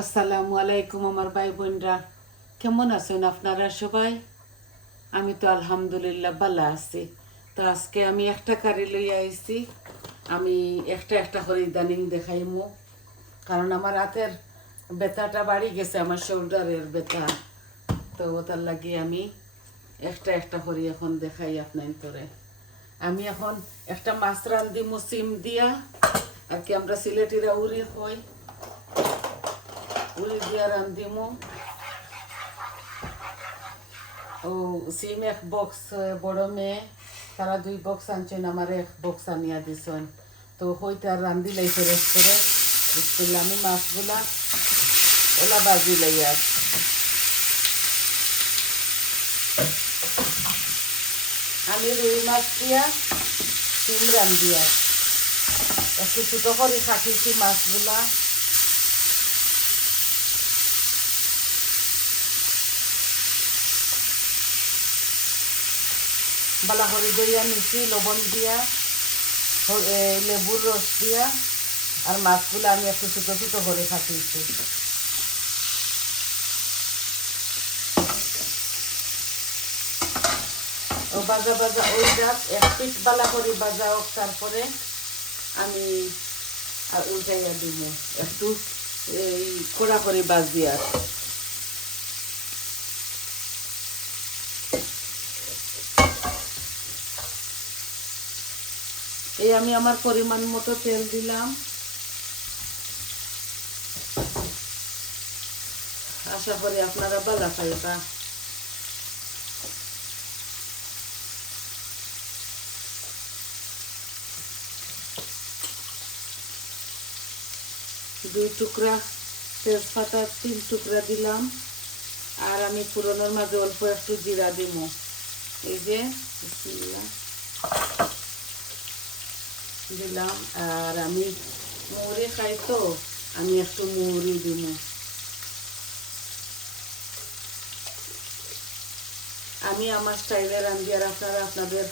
আসসালামু আলাইকুম আমার ভাই বোনরা, কেমন আছেন আপনারা সবাই? আমি তো আলহামদুলিল্লাহ ভালো আছি। তো আজকে আমি একটা কারি লইয়া আইছি। আমি একটা একটা করে ইদানিং দেখাইমু, কারণ আমার হাতের ব্যথাটা বাড়ি গেছে, আমার শোল্ডারের ব্যথা। তো ওটার লাগি আমি একটা একটা করে এখন দেখাই আপনার তোরে। আমি এখন একটা মাছ রান্ধিমু সিম দিয়া, আর কি আমরা সিলেটিরা উড়ি হই, উড়ি দিয়া রান্ধিমু। ও সিম এক বক্স, বড় মেয়ে তারা 2 বক্স আনছেন, আমার এক বক্স আনিয়া দিছেন। তো হইতে আর রান্ধি লাই ফেরত করে বিসমিল্লাহ, আমি মাছগুলা ওলা বাজি লাই। আর আমি রুই মাছ দিয়া সিম রান্ধি, আর একটু ছোটো করে কাটিছি মাছগুলা। বালা করে দইয়া নিছি লবণ দিয়া, লেবুর রস দিয়া, আর মাছগুলো আমি একটু ছোটো ছোটো করে কাটিয়েছি। ও বাজা বাজা ওই যাক, এক পিস বালা করে বাজা হোক, তারপরে আমি আর উল্টাইয়া দিব একটু এই কড়া করে বাজি। আর এই আমি আমার পরিমাণ মতো তেল দিলাম। আশা করি আপনারা ভালো পাইবা। দুই টুকরা তেজপাতা, 3 টুকরা দিলাম। আর আমি পুরনোর মাঝে অল্প একটু জিরা দিব। এই যে বিসমিল্লাহ দিলাম। আর আমি মৌরি খাই, তো আমি একটু মৌরি দিব। আমি আমার স্টাইলে রান্ধি, আর আপনারা আপনাদের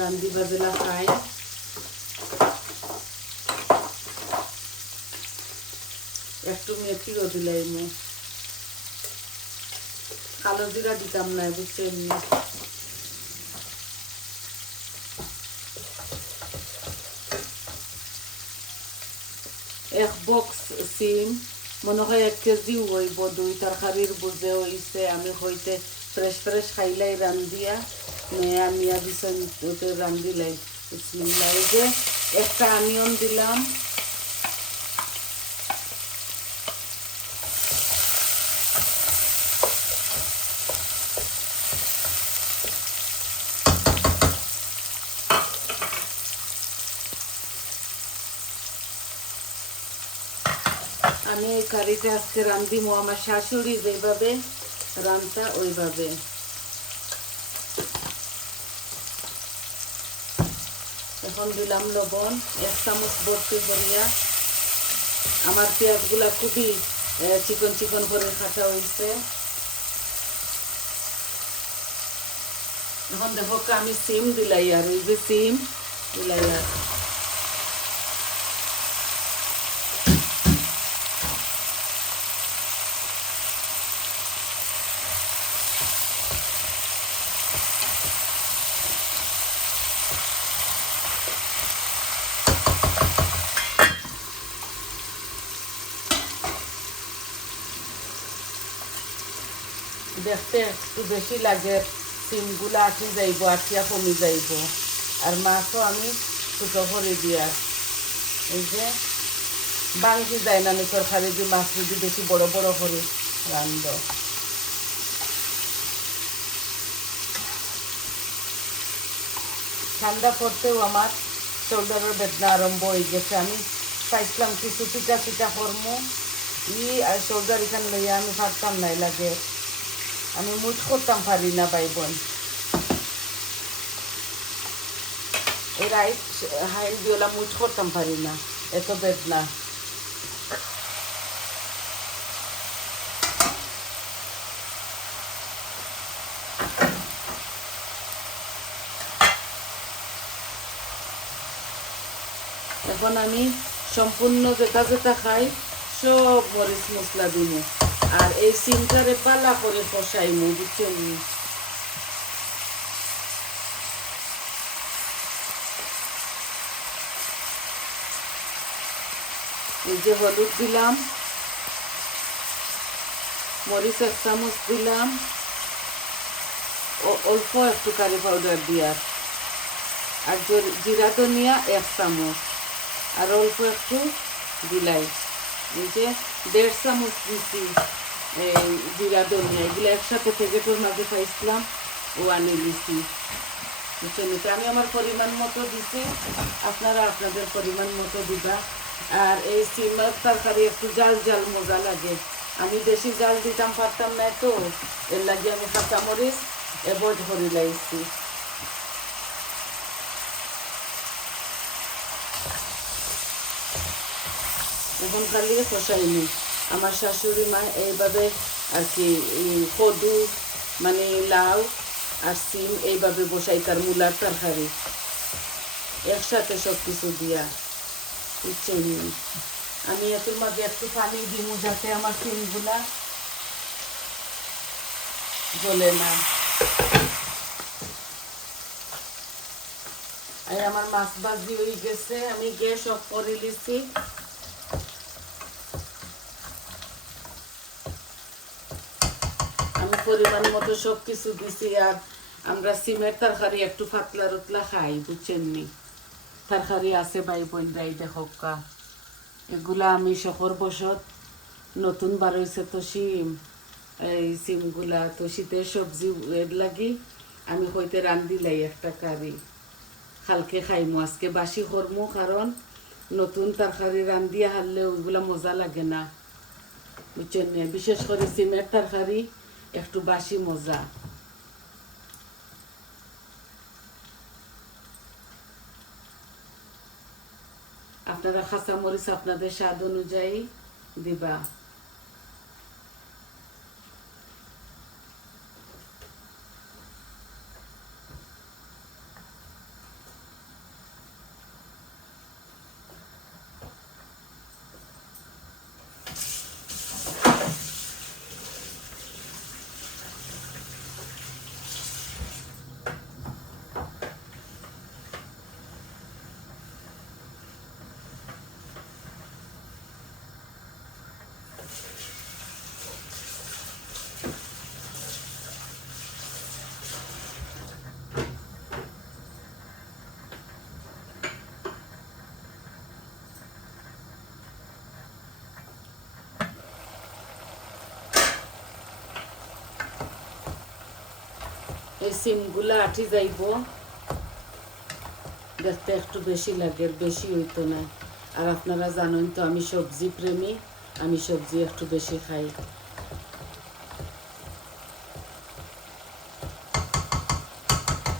রান্ধি বাজেলা খাই। একটু মেথিও দিলাম, কালো জিরা দিতাম না, বুঝছেন? এক বক্স সিম মনে হয় 1 কেজি হইব, 2 তরকারির বুঝে হইছে। আমি হইতে ফ্রেশ ফ্রেশ খাইলাই রান্ধিয়া মেয়া নিয়া দিছেন, ওতে রান্ধিলাই। বিসমিল্লাহ। এই যে একটা অনিয়ন দিলাম। আমি এই কারিটা আজকে রান্ধিমো আমার শাশুড়ি যেভাবে রান্তা ওইভাবে। এখন দিলাম লবণ 1 চামচ ভর্তি করিয়া। আমার পেঁয়াজগুলা খুবই চিকন চিকন করে কাটা হয়েছে। এখন দেখো আমি সিম দিলাই, আর ওই যে সিম দিলাই। আর দেখতে একটু বেশি লাগে, সিমগুলো আঁটি যাইব, আঁটিয়া কমি যাইব। আর মাছও আমি ছোটো করে দিয়া, এই যে বাংকি যায় না তরকারি দিয়ে মাছ যদি বেশি বড় বড় করে রান্ধ। ঠান্ডা করতেও আমার শোল্ডারের বেদনা আরম্ভ হয়ে গেছে। আমি চাইছিলাম কিছু পিঠা পিঠা করমু, আর শোল্ডার এখানে লইয়া আমি পারতাম নাই লাগে, আমি মুঠ করতাম পারি না ভাই বোন। এই রাইট হাইল দিওলা মুঠ করতাম পারি না, এত বেদনা। এখন আমি সম্পূর্ণ যেটা যেটা খাই সব মরিচ মশলা দিব আর এই সিমটারে পালা করে কষাইমু বুঝছেন। এই যে হলুদ দিলাম, মরিচ 1 চামচ দিলাম, অল্প একটু কারি পাউডার দিয়ার, আর জিরা ধনিয়া 1 চামচ, আর অল্প একটু দিলাই। এই যে 1.5 চামচ দিচ্ছি এই জিরা ধনিয়া, এগুলো একসাথে প্যাকেটের মাঝে পাইছিলাম ও আনি দিছি বুঝছেন। আমি আমার পরিমাণ মতো দিছি, আপনারা আপনাদের পরিমাণ মতো দিবা। আর এই সিমের তরকারি একটু জাল জাল মজা লাগে, আমি বেশি জাল দিতাম পারতাম না, তো এর লাগে আমি কাঁচামরিচ অ্যাভয়েড করে লাইছি। এখন খালি কষাইনি। আমার শাশুড়ি মা এইভাবে আর কি কদু মানে লাউ আর সিম এইভাবে বসাইতার, মূলার তরকারি একসাথে সব কিছু দিয়া বুঝছেন। আমি এর মাঝে একটু পানি দিব যাতে আমার সিমগুলা গলে না। আর আমার মাছ ভাজি হয়ে গেছে, আমি গ্যাস অফ করে লিছি। আমি পরিমাণ মতো সব কিছু দিছি। আর আমরা সিমের তরকারি একটু পাতলা রুতলা খাই বুঝছেন নি। তরকারি আছে ভাই বোনরা, এই দেখো এগুলা আমি শখর বসত নতুন বার হয়েছে তো সিম, এই সিমগুলা তো শীতের সবজি এর লাগি আমি হইতে রান্ধিলাই একটা কারি, কালকে খাইমু, আজকে বাসি করমু, কারণ নতুন তরকারি রান্ধিয়া হারলে ওইগুলা মজা লাগে না বুঝছেন। বিশেষ করে সিমের তরকারি একটু বাসি মজা। আপনারা কাঁচামরিচ আপনাদের স্বাদ অনুযায়ী দিবা। এই সিমগুলা আঠি যাইব, দেখতে একটু বেশি লাগে, বেশি হইতো না। আর আপনারা জানেন তো আমি সবজি প্রেমী, আমি সবজি একটু বেশি খাই।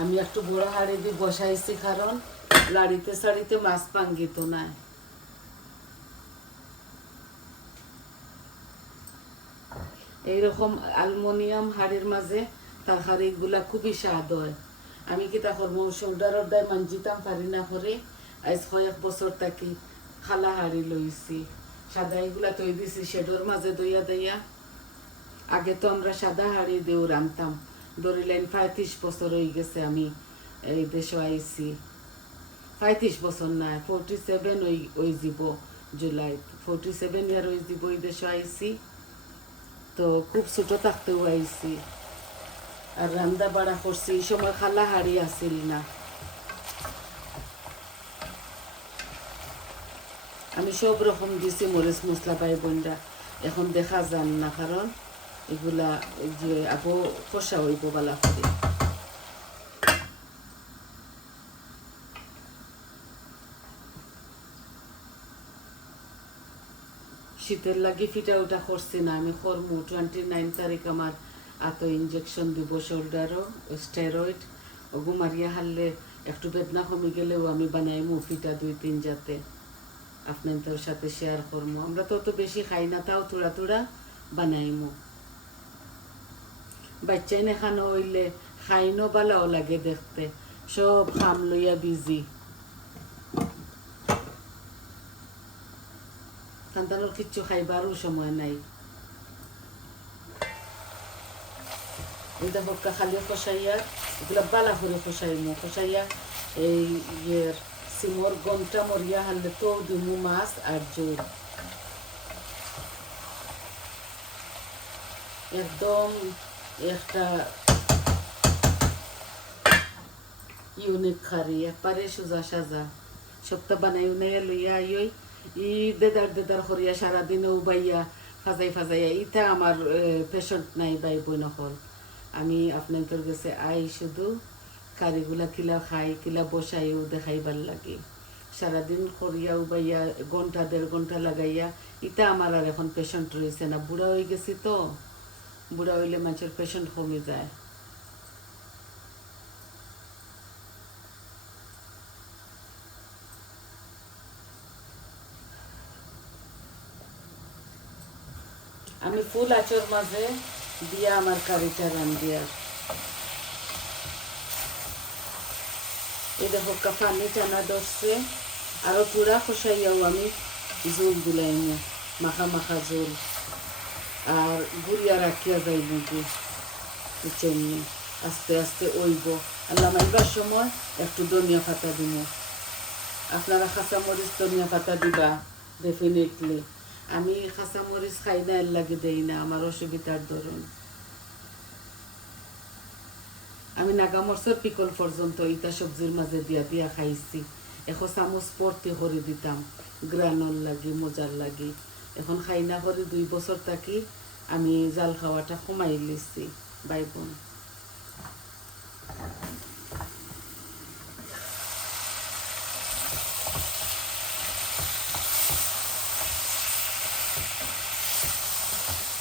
আমি একটু বড় হাঁড়ি দিয়ে বসাইছি, কারণ লাড়িতে সাড়িতে মাছ পাঙ্গিত না। এইরকম অ্যালুমিনিয়াম হাঁড়ির মাঝে তরকারিগুলা খুবই স্বাদ হয়। আমি কি তা করবো, শোল্ডারের দায় মানজিতাম পারি না করে আজ কয়েক বছর থাকি খালা হাঁড়ি লইছি, সাদা এগুলা তৈ দিছি শেডোর মাঝে দইয়া দইয়া। আগে তো আমরা সাদা হাঁড়ি দিয়েও রানতাম, ধরিলেন 35 বছর হয়ে গেছে আমি এই দেশে আইছি। 35 বছর না, 47 ওই যাব জুলাই, 47 ইয়ার ওই যাব এই দেশে আইছি। তো খুব ছোট থাকতেও আইছি, আর রান্না বাড়া করছি। এই সময় খালা হাড়ি আসিল না। আমি সব রকম দিছি মরিচ মশলা পাই বোনরা, এখন দেখা যান না, কারণ এগুলা যে আবো কষা হইব বালা করে। শীতের লাগি ফিটা উঠা করছি না, আমি করমু 29 তারিখ আমার আতো ইঞ্জেকশন দিব, শোল্ডারও স্টেরয়েড ওগু মারিয়া হারলে একটু বেদনা কমে গেলেও আমি বানাইমু ফিটা 2-3 যাতে আপনাদের সাথে শেয়ার করবো। আমরা তো অত বেশি খাই না, তাও তোড়া তোড়া বানাইমু। বাচ্চাই নেখানো হইলে খাইনো বালাও লাগে দেখতে, সব খাম লইয়া বিজি। সন্তানের কিচ্ছু খাইবারও সময় নাই। এই দেখো খালি খসাইয়া এগুলো বালা করে খসাইয়া এই ইয়ের সিমর গমটা মরিয়া হানলে তো দিমু মাছ আর জোর একদম একটা ইউনিক খারি একবারে সোজা সাজা সপ্তাহ বানাই উনাইয়া লইয়া আইই ই দেদার করিয়া সারাদিনে উবাইয়া ফাজাইয়া ইটা আমার পেশেন্ট নাই বাই বই নকল। আমি আপনাদের কাছে আই শুধু কারিগুলা কিলা খাই কিলা বসাইও দেখাইবার লাগে। সারাদিন করিয়া উবাইয়া ঘন্টা 1.5 ঘন্টা লাগাইয়া ইটা আমার আর এখন পেশেন্ট রয়েছে না। বুড়া হয়ে গেছি তো, বুড়া হইলে মানুষের পেশেন্ট কমে যায়। আমি ফুল আচর মাঝে দিয়া আমার কারিটা রান্ধিয়ার এই দেখো পানি টানা ধরছে। আরো পুরা খসাইয়াও আমি জোল দিলাই মাখা মাখা জোল আর গুড়িয়া রাখিয়া যাই মুগি চেমনি আস্তে আস্তে ওইব। আল্লাহ মাইবার সময় একটু ধনিয়া পাতা দিব। আপনারা কাঁচামরিচ ধনিয়া পাতা দিবা ডেফিনেটলি। আমি কাঁচামরিচ খাই না, এর লাগে দেই না, আমার অসুবিধার ধরুন। আমি নাগামরচর পিকল পর্যন্ত ইটা সবজির মাঝে দিয়া খাইছি। এখন চামচ পরতে করে দিতাম গ্রানল লাগি মজার লাগি। এখন খাই না করে 2 বছর থাকি আমি জাল খাওয়াটা কমাই লিছি বাই বোন।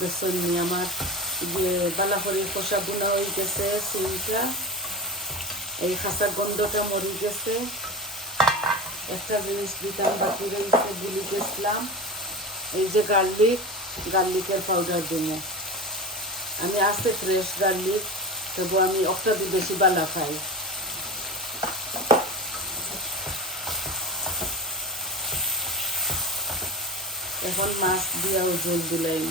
বেসন নিয়ে আমার যে বালা করে কষা বুনা হয়ে গেছে। সিমটা এই খাসা গন্ধটা মরে গেছে। একটা জিনিস দিতাম বাকি রয়েছে, ভুলে গেছিলাম। এই যে গার্লিকের পাউডার দেবো আমি। আছে ফ্রেশ গার্লিক, তবু আমি একটা বেশি বালা খাই। এখন মাছ দিয়াও জল দিলাই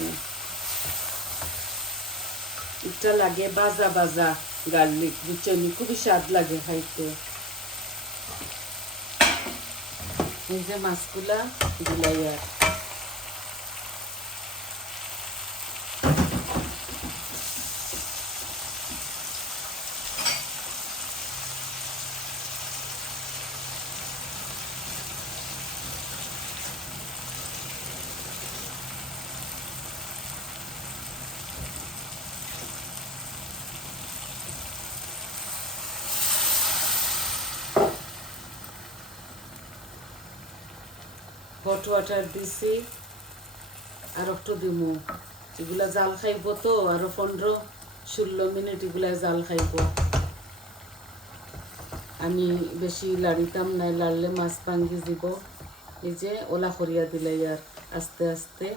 এটা লাগে বাজা গার্লিক, বুঝছেন, খুবই স্বাদ লাগে খাইতে। এই যে মাছগুলা দিলাই আর হট ওয়াটার দিছি আর একটু দিমু। এগুলা জাল খাইব তো আরো 15-16 মিনিট এগুলা জাল খাইব। আমি বেশি লাড়িতাম না, লাড়লে মাছ ভাঙ্গি দিব। এই যে ওলা করিয়া দিলে আর আস্তে আস্তে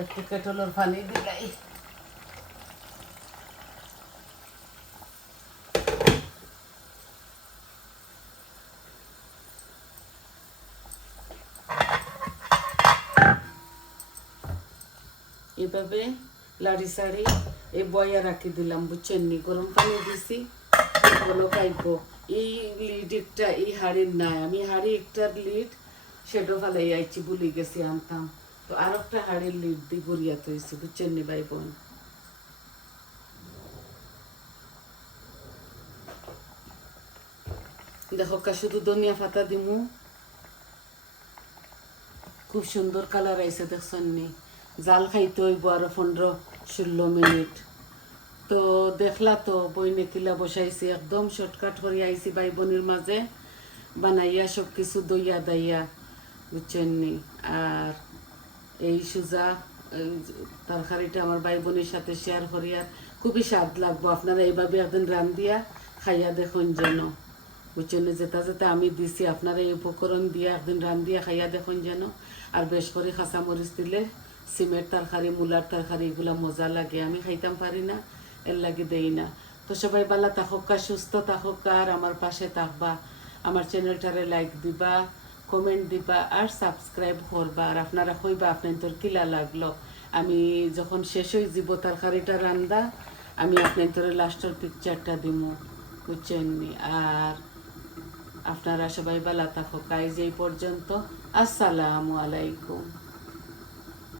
একটু কেটলের পানি দিলাই। এভাবে লাড়ি সাড়ি এই বয়া রাখি দিলাম, বুঝছেন নি। গরম পানি দিছি, বলো খাইব। এই লিডটা এই হাড়ির নাই, আমি হাড়ি একটার লিড সেটা ফেলাই আইছি, ভুলে গেছি আনতাম। তো আর একটা হাড়ির লিড দিয়ে গড়িয়া তৈছি, বুঝছেন নি ভাই বোন। দেখো শুধু ধনিয়া পাতা দিমু, খুব সুন্দর কালার আইছে, দেখছেন নি। জাল খাইতে হইব আরো 15-16 মিনিট। তো দেখলা তো বইনে কিলা বসাইছি, একদম শর্টকাট করে আইছি ভাই বোনের মাঝে বানাইয়া সব কিছু দইয়া দাইয়া, বুঝছেন নি। আর এই সুজা তরকারিটা আমার ভাই বোনের সাথে শেয়ার করিয়া খুবই স্বাদ লাগবো। আপনারা এইভাবে একদিন রান্ধিয়া খাইয়া দেখুন যেন, বুঝছেন। যেটা আমি দিছি আপনারা এই উপকরণ দিয়ে একদিন রান্ধিয়া খাইয়া দেখুন যেন। আর বেশ করে কাঁচামরিচ দিলে সিমের তরকারি, মূলার তরকারি এগুলা মজা লাগে। আমি খাইতাম পারি না, এর লাগে দেই না। তো সবাই ভালো থাকুক, সুস্থ থাকুক, আর আমার পাশে থাকবা। আমার চ্যানেলটারে লাইক দিবা, কমেন্ট দিবা আর সাবস্ক্রাইব করবা আর আপনারা কইবা আপনাদের কিলা লাগলো আমি যখন শেষ হয়ে যাব তরকারিটা রান্দা আমি আপনাদের লাস্টের পিকচারটা দিমু বুঝছেন আর আপনারা সবাই ভালো থাকো গাইজ এই পর্যন্ত আসসালামু আলাইকুম।